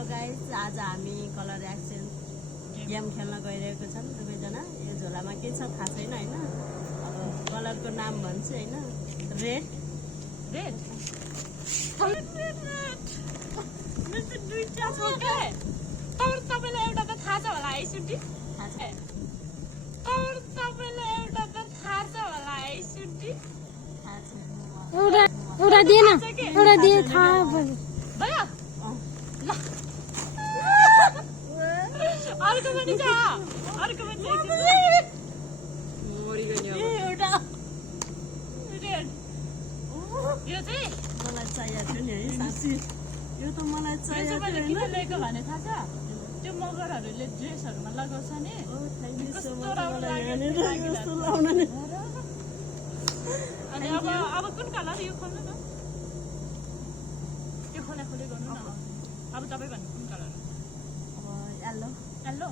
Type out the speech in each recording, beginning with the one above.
Hello guys, आज हामी colour action game खेल्न गइरहेको छौँ दुवैजना। यो झोलामा के छ थाहा छैन हैन। अब कलरको नाम भन्छु हैन। रेड रेड मेरो दुईटा छ के तर तपाईलाई एउटा त थाहा छ होला है सुटी थाहा छ तर तपाईलाई एउटा त थाहा छ होला है सुटी थाहा छ एउटा दिएन एउटा दिए थाहा भयो भयो ल अर्को पनि छ मोरी गयो एउटा रेड यो चाहिँ मलाई चाहिएको थियो नि है साच्चै। यो त मलाई यो चाहिएको चाहिँ मैले थियो किन ल्याएको भने थाहा छ त्यो मगरहरूले ड्रेसहरुमा लगाउँछ नि कस्तो राम्रो लाग्यो लाउन नि। अनि अब कुन कलर यो खोल्नु न त्यो खोले गर्नु न अब तपाईँ भन्नु कुन कलर येल्लो येल्लो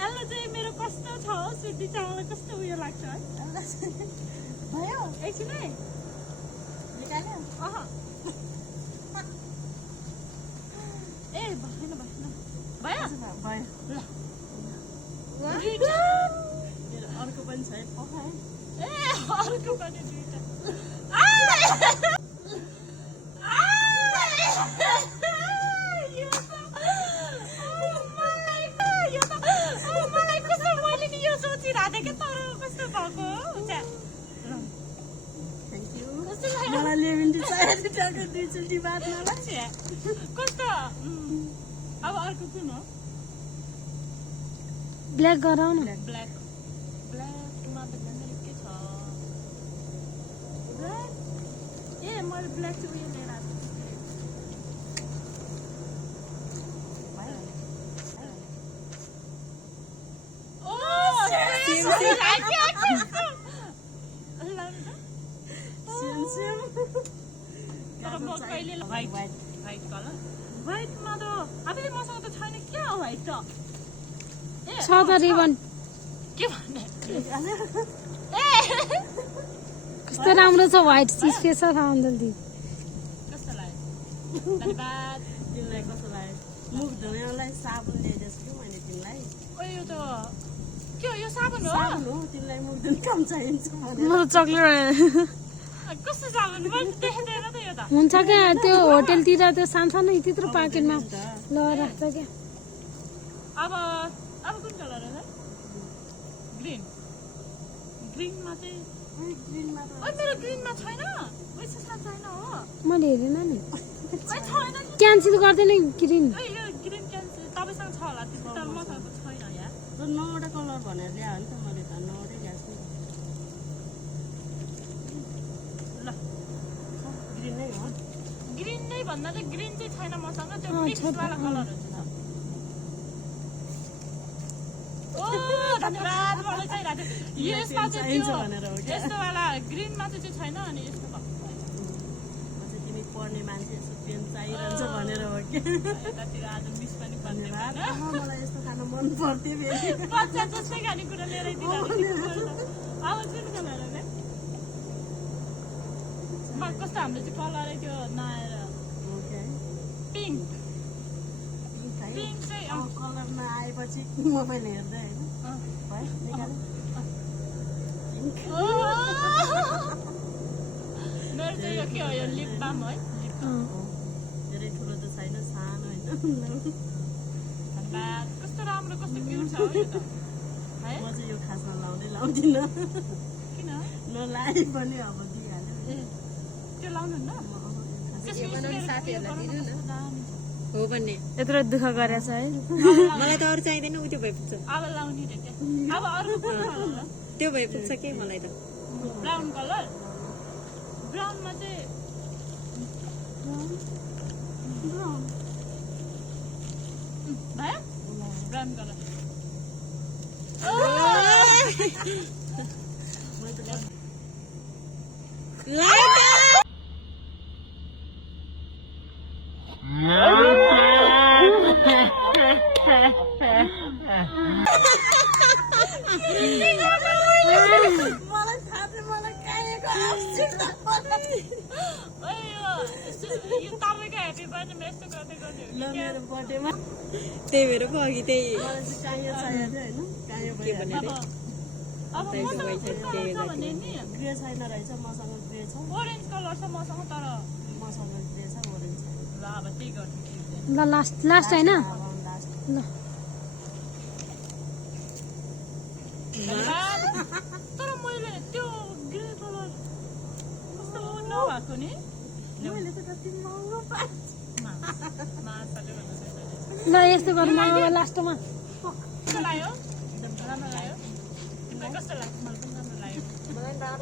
येल्लो चाहिँ मेरो कस्तो छ हो सुटी चाहिँ मलाई कस्तो उयो लाग्छ है भयो एकछिन है निकाल्यो ए भएन भयो भयो ल दुईटा अर्को पनि छ है पखाए ए अर्को पनि दुईटा मलाई लेमन चाहिएको थियो दुईचोटि बादमा कस्तो अब अर्को कुन हो ब्ल्याक गराउ न ब्ल्याकमा त के छ ब्ल्याक ए मैले ब्ल्याक चाहिँ उयो लिएर आएको व्हाइट कलर व्हाइटमा त अब मसँग त छैन के हो व्हाइट त छ त रिबन के भन्ने कस्तो राम्रो छ व्हाइट स्पेशल आउँदै दि कस्तो लाग्यो धन्यवाद तिमीलाई कस्तो लाग्यो मुख धुनेलाई साबुन ल्याइदिएछु कि मैले तिमीलाई ओ यो त के हो यो साबुन हो तिमीलाई मुख धुने काम चाहिन्छ भने म चक्लेट कस्तो साबुन मैले देखेदैन त यो त हुन्छ क्या त्यो होटेलतिर त्यो सानो त्यत्रो प्याकेटमा लगाएर राख्छ क्या अब कुन कलर हो ग्रीन ग्रीनमा चाहिँ ग्रिनमा त ओइ मेरो ग्रीनमा छैन वैसे साथ छैन हो मैले हेरेन नि ओइ छैन कि क्यान्सल गर्दैन ग्रिन ओइ यो ग्रीन क्यान्सल तपाईसँग छ होला त्यस्तो तर मसँग त छैन यार त 9वटा कलर भनेर ल्यायो नि त मैले त 9वटै ल्याएको ल ग्रिन नै हो ग्रीन नै भन्दा चाहिँ ग्रीन चाहिँ छैन मसँग त्यो मिक्स वाला कलरहरु छ ओ धन्यवाद मलाई चाहिरहेको थियो यसमा चाहिँ त्यो भनेर हो क्या यस्तो वाला ग्रीनमा चाहिँ छैन अनि यस्तो भएको तिमी पढ्ने मान्छे यस्तो पेन चाहिरहन्छ भनेर हो क्या यतातिर आज मिस पनि भन्ने मलाई यस्तो खान मन पर्थ्यो फेरि बच्चा जस्तै खाने कुरा लिएर अब कुन कलर हो कस्तो हाम्रो चाहिँ कलरै त्यो नआएर पिङ्क पिङ्क चाहिँ कलरमा आएपछि मोबाइल हेर्दै होइन मेरो चाहिँ यो के हो यो लिप बाम है धेरै ठुलो त छैन सानो होइन कस्तो राम्रो कस्तो क्युट छ हो यो त है म चाहिँ यो खासमा लाउँदिनँ किन नलाए पनि अब दिइहाल्यो त्यो लाउनु न हो भन्ने यत्रो दुःख गरेछ है मलाई त अरू चाहिँदैन उ त्यो भइपुग्छ अब लाउने रे अब अर्को कुन कलर होला त्यो भइपुग्छ के मलाई त ब्राउन कलर ब्राउनमा चाहिँ भयो ब्राउन कलर यो तपाईँको ह्याप्पी बहिनीले यस्तो गर्दै गर्दै ल मेरो बर्थडेमा त्यही भएर पो अघि त्यही मलाई चाहिँ काइयो चाहिएको थियो होइन काइयो भइहाल्यो अब मसँग कलर छ भने नि ग्रे छैन रहेछ मसँग ग्रे छ ओरेन्ज कलर छ मसँग तर मसँग ग्रे छ ओरेन्ज छ ल अब त्यही गर्छु ल लास्ट होइन लास्ट ल तर मैले त्यो ग्रे कलर कस्तो नभएको नि मैले त कति महँगो पाएँ माछाले ल यस्तो गरौँ अब लास्टमा कस्तो लाग्यो राम्रो लाग्यो तिमीलाई कस्तो लाग्छ मलाई पनि राम्रो लाग्यो मलाई डर